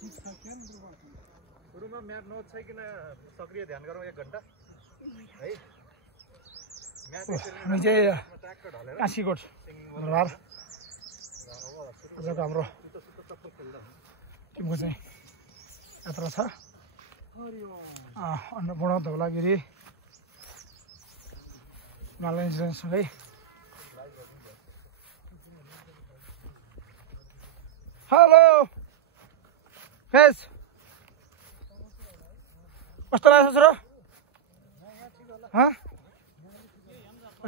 सुरुमा म्याट नछाइकन सक्रिय ध्यान गरौँ 1 घण्टा है। हामी चाहिँ काशीकोट दरबार आजको हाम्रो टिमको चाहिँ यात्रा छ। अन्नपूर्ण धौलागिरी हिमालय इन्सुरेन्ससँगै हेलो फेस कस्तो लाग्छ सर?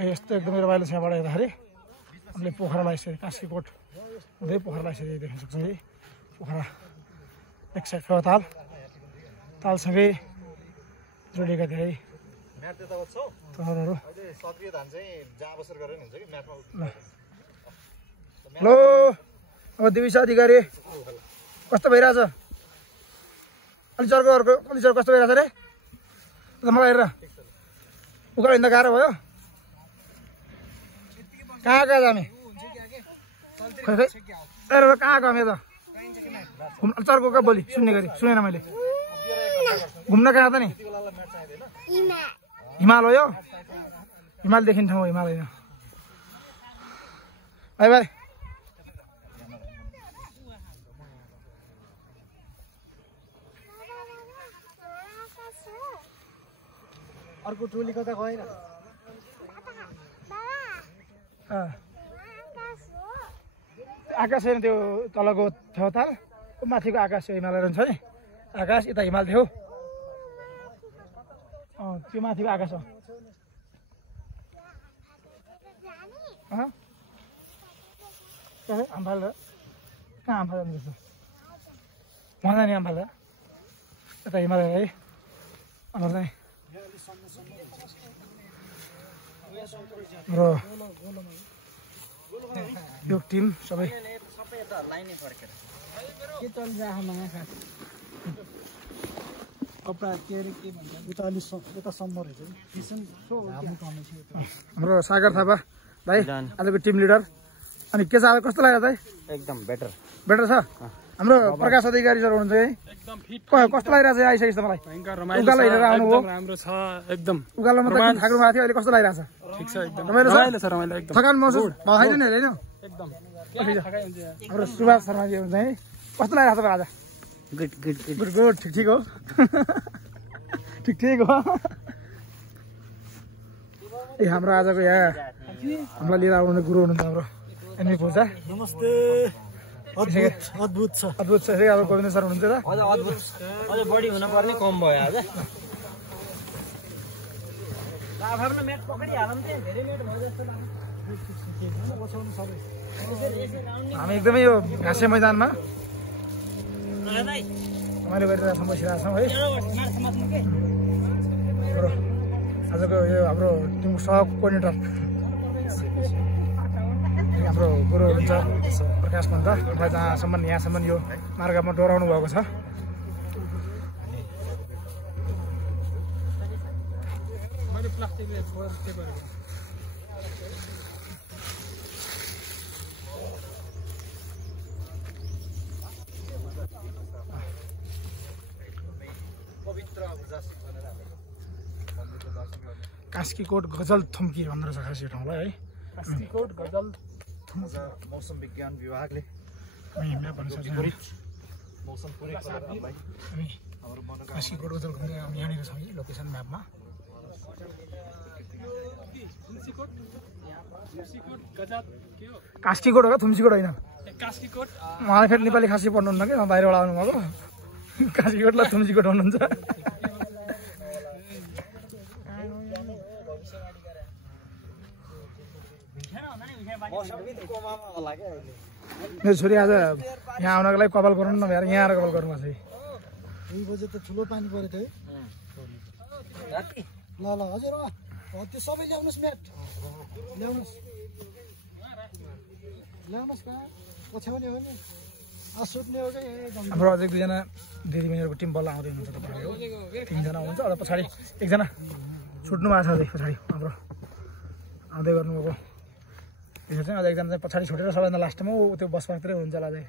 यस्तो एकदमै रमाइलो छ यहाँबाट हेर्दाखेरि। हामीले पोखरालाई यसरी काशीकोट हुँदै पोखरालाई यसरी देख्न सक्छौँ है। पोखरा एक साइड ताल तालसँगै जोडिएका धेरै तहरहरू। हेलो अब दिविसा अधिकारी कस्तो भइरहेछ? अलि चर्को कस्तो भइरहेछ रे? मलाई हेरेर उकालो हिँड्दा गाह्रो भयो। कहाँ जाने खै कहाँ गयो त? चर्को क्या बोली सुनेन मैले। घुम्न कहाँ त नि? हिमाल हो यो? हिमाल देखिने ठाउँ हो, हिमाल होइन। By by. अर्को टोली कता गएन? आकाश होइन त्यो तलको थियो ताल, माथिको आकाश थियो हिमालय रहन्छ नि। आकाश यता हिमाल थियो। त्यो माथिको आकाश हो। आम्फाल कहाँ आम्फाल जानु जस्तो भन्दा नि आम्फाल यता हिमालय है। अब चाहिँ र यो टिम सबै हाम्रो सागर थापा भाइ आजको टिम लिडर। अनि के छ आज कस्तो लाग्यो त? एकदम बेटर छ। हाम्रो प्रकाश अधिकारी सर हुनुहुन्छ है। कस्तो लागिरहेछ आइसकेछ मलाई? उकालो हिँडेर आउनुभयो? राम्रो छ एकदम। उकालोमा त थाक्नु भएको थियो, अहिले कस्तो लागिरहेछ? ठिक छ एकदम। रमाइलो छ एकदम। थकान महसुस भएको छैन नि होइन? एकदम। हाम्रो सुभाष शर्माजी हुनुहुन्छ है। कस्तो लागिरहेछ आज? गुड ठिक हो। ठिक हो। ए हाम्रो आजको यहाँ हामीलाई लिएर आउनु गुरु हुनुहुन्छ हाम्रो एनबी पूजा। नमस्ते। अद्भुत छ। अब गोविन्द सर हुनुहुन्छ त? अद्भुत अझ बढी हुन पर्ने, कम भयो आज। हामी एकदमै यो घाँसे मैदानमा रमाइलो गरिरहेको छौँ, बसिरहेको छौँ है। आजको यो हाम्रो टिमको सह कोअर्डिनेटर हाम्रो गुरु हुनुहुन्छ प्रकाश पन्त। उहाँलाई जहाँसम्म यहाँसम्म यो मार्गमा डोराउनु भएको छ। कास्कीकोट गजल थुम्की भन्दो रहेछ खास यो ठाउँलाई है। कास्कीकोट गजल मौसम विज्ञान विभागले मौसम कास्कीकोट गजल थुम्की यहाँनिर छ कि लोकेसन म्यापमा। कास्कीकोट हो थुम्सीकोट होइन? कास्कीकोट। उहाँले फेरि नेपाली खासी पढ्नुहुन्न कि बाहिरबाट आउनुभएको। कास्कीकोटलाई थुम्सीकोट भन्नुहुन्छ। मेरो छोरी आज यहाँ आउनको लागि कपाल गराउनु नभएर यहाँ आएर कपाल गर्नु भएको छ। 2 बजे त ठुलो पानी परेको थियो है। ल हजुर त्यो सबै ल्याउनुहोस् म्याट ल्याउनुहोस् कहाँ पछ्याउने हो नि सुत्ने हो कि। हाम्रो अझै 2जना दिदीबहिनीहरूको टिम बल्ल आउँदै हुनुहुन्छ तपाईँहरू। 3जना हुनुहुन्छ अझ पछाडि 1जना छुट्नु भएको छ। अझै पछाडि हाम्रो आउँदै गर्नुभएको यो चाहिँ अझ 1जना चाहिँ पछाडि छुटेर सबैभन्दा लास्टमा त्यो बस मात्रै हुन्छ होला अझै।